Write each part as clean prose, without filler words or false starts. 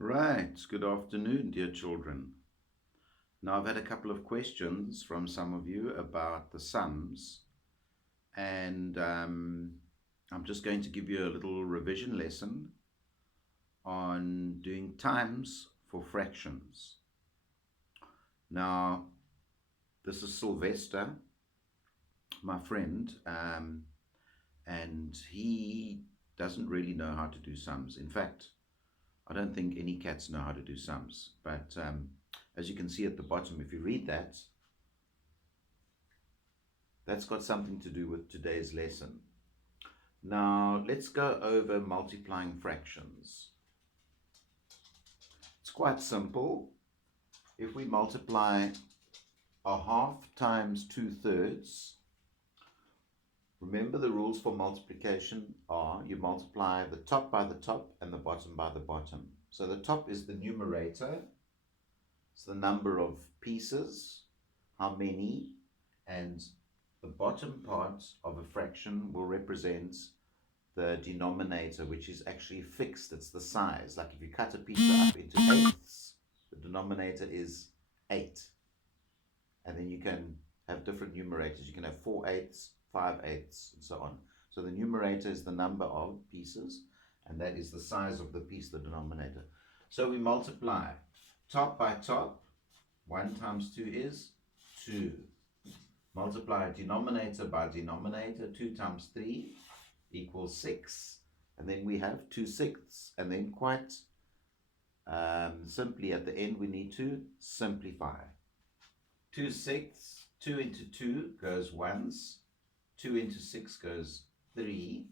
Right, good afternoon, dear children. Now, I've had a couple of questions from some of you about the sums, and I'm just going to give you a little revision lesson on doing times for fractions. Now, this is Sylvester, my friend, and he doesn't really know how to do sums. In fact, I don't think any cats know how to do sums, but as you can see at the bottom, if you read that, that's got something to do with today's lesson. Now, let's go over multiplying fractions. It's quite simple. If we multiply a half times 2/3, remember the rules for multiplication are you multiply the top by the top and the bottom by the bottom. So the top is the numerator, it's the number of pieces, how many, and the bottom part of a fraction will represent the denominator, which is actually fixed. It's the size. Like if you cut a pizza up into eighths, the denominator is 8. And then you can have different numerators. You can have 4/8, 5/8, and so on. So the numerator is the number of pieces, and that is the size of the piece, the denominator. So we multiply top by top. 1 times 2 is 2. Multiply denominator by denominator. 2 times 3 equals 6. And then we have 2/6. And then quite simply at the end we need to simplify. 2/6, 2 into 2 goes once. 2 into 6 goes 3.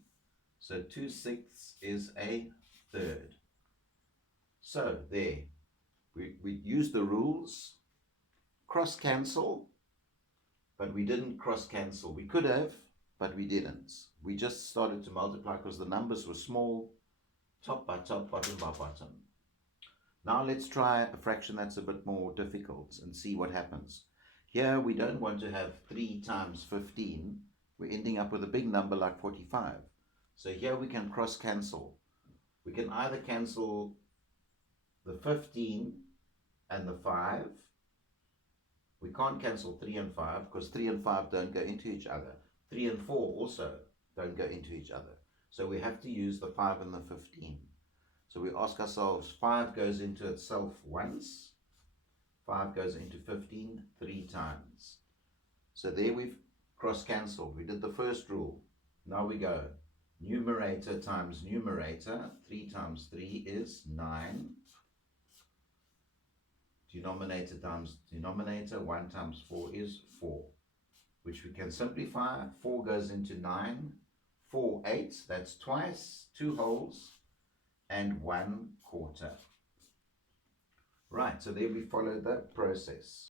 So 2/6 is a third. So there, we use the rules. Cross cancel, but we didn't cross cancel. We could have, but we didn't. We just started to multiply because the numbers were small, top by top, bottom by bottom. Now let's try a fraction that's a bit more difficult and see what happens. Here we don't want to have 3 times 15. We're ending up with a big number like 45. So here we can cross cancel. We can either cancel the 15 and the 5. We can't cancel 3 and 5 because 3 and 5 don't go into each other. 3 and 4 also don't go into each other. So we have to use the 5 and the 15. So we ask ourselves, 5 goes into itself once. 5 goes into 15 3 times. So there we've cross-cancelled. We did the first rule. Now we go numerator times numerator. 3 times 3 is 9. Denominator times denominator, 1 times 4 is 4, which we can simplify. 4 goes into 9, 4/8, that's twice, 2 wholes, and 1/4. Right, so there we follow the process.